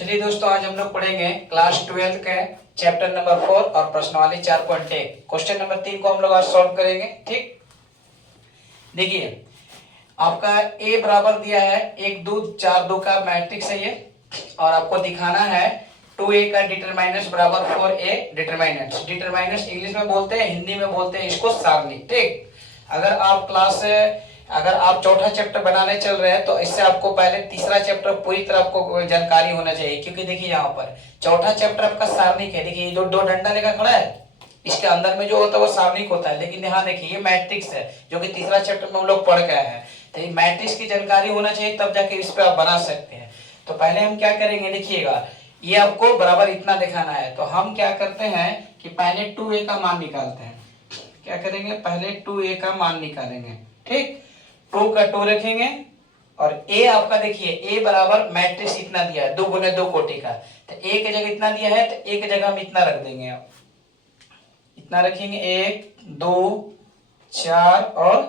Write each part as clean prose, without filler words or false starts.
चलिए दोस्तों, आज हम लोग पढ़ेंगे क्लास 12 के चैप्टर नंबर 4 और प्रश्नावली 4.1। क्वेश्चन नंबर 3 को हम लोग आज सॉल्व करेंगे। ठीक, देखिए आपका ए बराबर दिया है 1 2 4 2 का मैट्रिक्स है ये, और आपको दिखाना है 2a का डिटरमाइनस बराबर 4a डिटरमाइनस। डिटरमाइनस इंग्लिश में बोलते हैं, हिंदी में बोलते हैं इसको सारणी। ठीक, अगर आप चौथा चैप्टर बनाने चल रहे हैं तो इससे आपको पहले तीसरा चैप्टर पूरी तरह आपको जानकारी होना चाहिए, क्योंकि देखिए यहाँ पर चौथा चैप्टर आपका सारणिक है। देखिए जो दो डंडा लेकर खड़ा है इसके अंदर में जो होता है वो सारणिक होता है, लेकिन यहाँ देखिए ये मैट्रिक्स है जो कि तीसरा चैप्टर में हम लोग पढ़ गए हैं। तो ये मैट्रिक्स की जानकारी होना चाहिए, तब जाके इस पे आप बना सकते हैं। तो पहले हम क्या करेंगे, देखिएगा ये आपको बराबर इतना दिखाना है, तो हम क्या करते हैं कि पहले 2a का मान निकालते हैं। क्या करेंगे, पहले 2a का मान निकालेंगे। ठीक, 2 का 2 रखेंगे और a आपका देखिए a बराबर मैट्रिक्स इतना दिया है 2 गुने 2 कोटि का, तो a की जगह इतना दिया है तो a की जगह हम इतना रख देंगे। आप इतना रखेंगे 1 2 4 और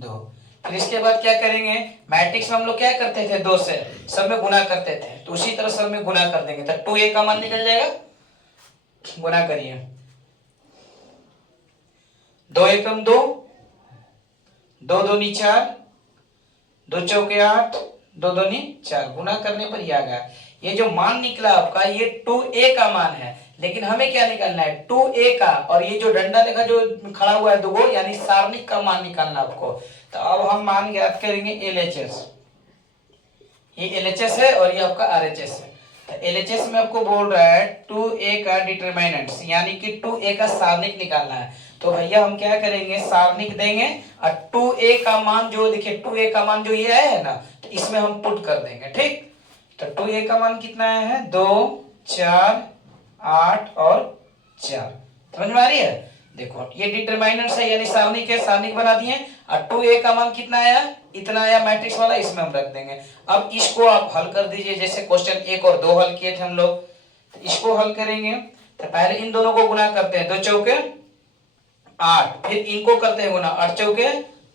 2। फिर इसके बाद क्या करेंगे, मैट्रिक्स में हम लोग क्या करते थे 2 से सब में गुना करते थे, तो उसी तरह सब में गुना कर देंगे तो 2a का मान निकल जाएगा। गुना करिए, 2 एकम 2, 2 दूनी 4, 2 चौके 8, 2 दूनी 4। गुना करने पर ये आ गया। ये जो मान निकला आपका ये 2a का मान है, लेकिन हमें क्या निकालना है 2a का, और ये जो डंडा लेखा जो खड़ा हुआ है दो यानी सारणिक का मान निकालना आपको। तो अब हम मान ज्ञात करेंगे LHS। ये LHS है और ये आपका RHS है। तो LHS में आपको बोल रहा है 2a का डिटरमिनेंट्स यानी कि 2a का सारणिक निकालना है। तो भैया हम क्या करेंगे, सारणिक देंगे और 2a का मान जो देखिए 2a का मान जो ये है ना, तो इसमें हम पुट कर देंगे। ठीक, तो 2a का मान कितना है 2 4 8 और 4। समझ में आ रही है। देखो ये डिटरमिनेंट्स है यानी सारणिक है, सारणिक बना दिए। और 2a का मान कितना आया, इतना आया मैट्रिक्स वाला, इसमें हम रख देंगे। अब इसको आप हल कर दीजिए, जैसे क्वेश्चन 1 और 2 हल किए थे हम लोग, तो इसको हल करेंगे। तो पहले इन दोनों को गुना करते हैं, 2 चौके 8, फिर इनको करते हैं गुना, 8 चौके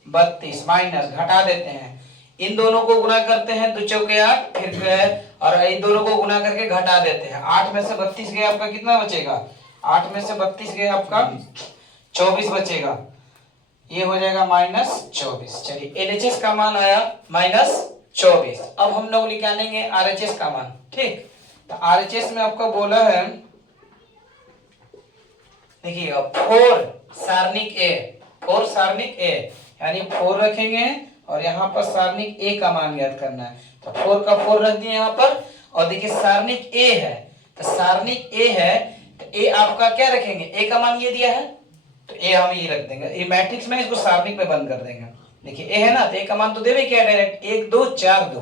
32 माइनस घटा देते हैं। इन दोनों को गुना करते हैं 2 चौके 8, फिर और इन दोनों को गुना करके घटा देते हैं। 8 में से 32 गया आपका कितना बचेगा, 8 में से 32 गया आपका 24 बचेगा, ये हो जाएगा -24। चलिए LHS का मान आया -24। अब हम लोग निकालेंगे RHS का मान। ठीक, तो RHS में आपको बोला है देखिएगा 4 सारणिक A, 4 सारणिक A यानी 4 रखेंगे और यहाँ पर सारणिक A का मान ज्ञात करना है। तो 4 का 4 रख दिए यहाँ पर, और देखिए सारणिक A है, तो सारणिक A है तो A आपका क्या रखेंगे, A का मान ये दिया है तो A हम ये रख देंगे। ये मैट्रिक्स में इसको सारणिक में बंद कर देंगे। देखिए A है ना, तो A का मान तो देवे क्या डायरेक्ट 1 2 4 2,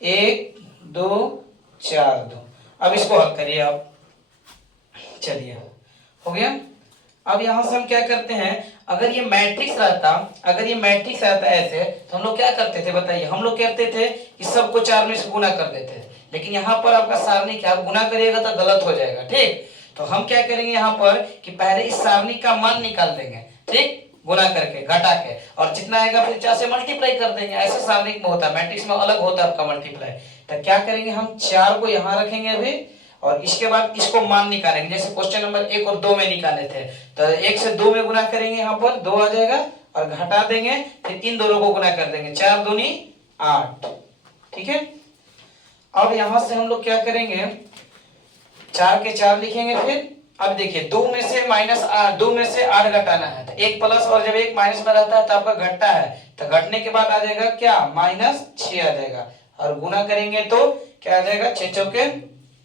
1 2 4 2। अब इसको हल करिए आप। चलिए हो गया। अब यहां से हम क्या करते हैं, अगर ये मैट्रिक्स रहता ऐसे तो हम लोग क्या करते थे बताइए, हम लोग करते थे कि सबको 4 में से गुना कर देते थे, लेकिन यहाँ पर आपका सारणिक है, आप गुना करिएगा तो गलत हो जाएगा। ठीक, तो हम क्या करेंगे यहाँ पर कि पहले इस सारणिक का मान निकाल देंगे। ठीक, गुना करके घटा के, और जितना आएगा फिर 4 से मल्टीप्लाई कर देंगे। ऐसे सारणिक में होता है, मैट्रिक्स में अलग होता है आपका मल्टीप्लाई। तो क्या करेंगे, हम 4 को यहाँ रखेंगे अभी, और इसके बाद इसको मान निकालेंगे, जैसे क्वेश्चन नंबर 1 और 2 में निकाले थे। तो 1 से 2 में गुना करेंगे, यहाँ पर 2 आ जाएगा और घटा देंगे, फिर इन दोनों को गुना कर देंगे, 4 दूनी 8। ठीक है, अब यहां से हम लोग क्या करेंगे, 4 के 4 लिखेंगे। फिर अब देखिए 2 में से -8 घटाना है, तो 1 प्लस, और जब 1 माइनस में रहता है तो आपका घटता है, तो घटने के बाद आ जाएगा क्या -6 आ जाएगा, और गुना करेंगे तो क्या आ जाएगा 6 चौके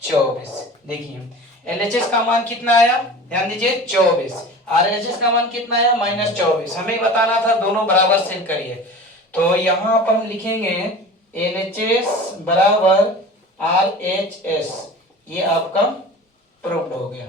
24। देखिए LHS का मान कितना आया, ध्यान दीजिए 24। RHS का मान कितना आया -24। हमें बताना था, दोनों बराबर सेट करिए। तो यहाँ पर हम लिखेंगे LHS बराबर RHS, ये आपका प्रूव्ड हो गया।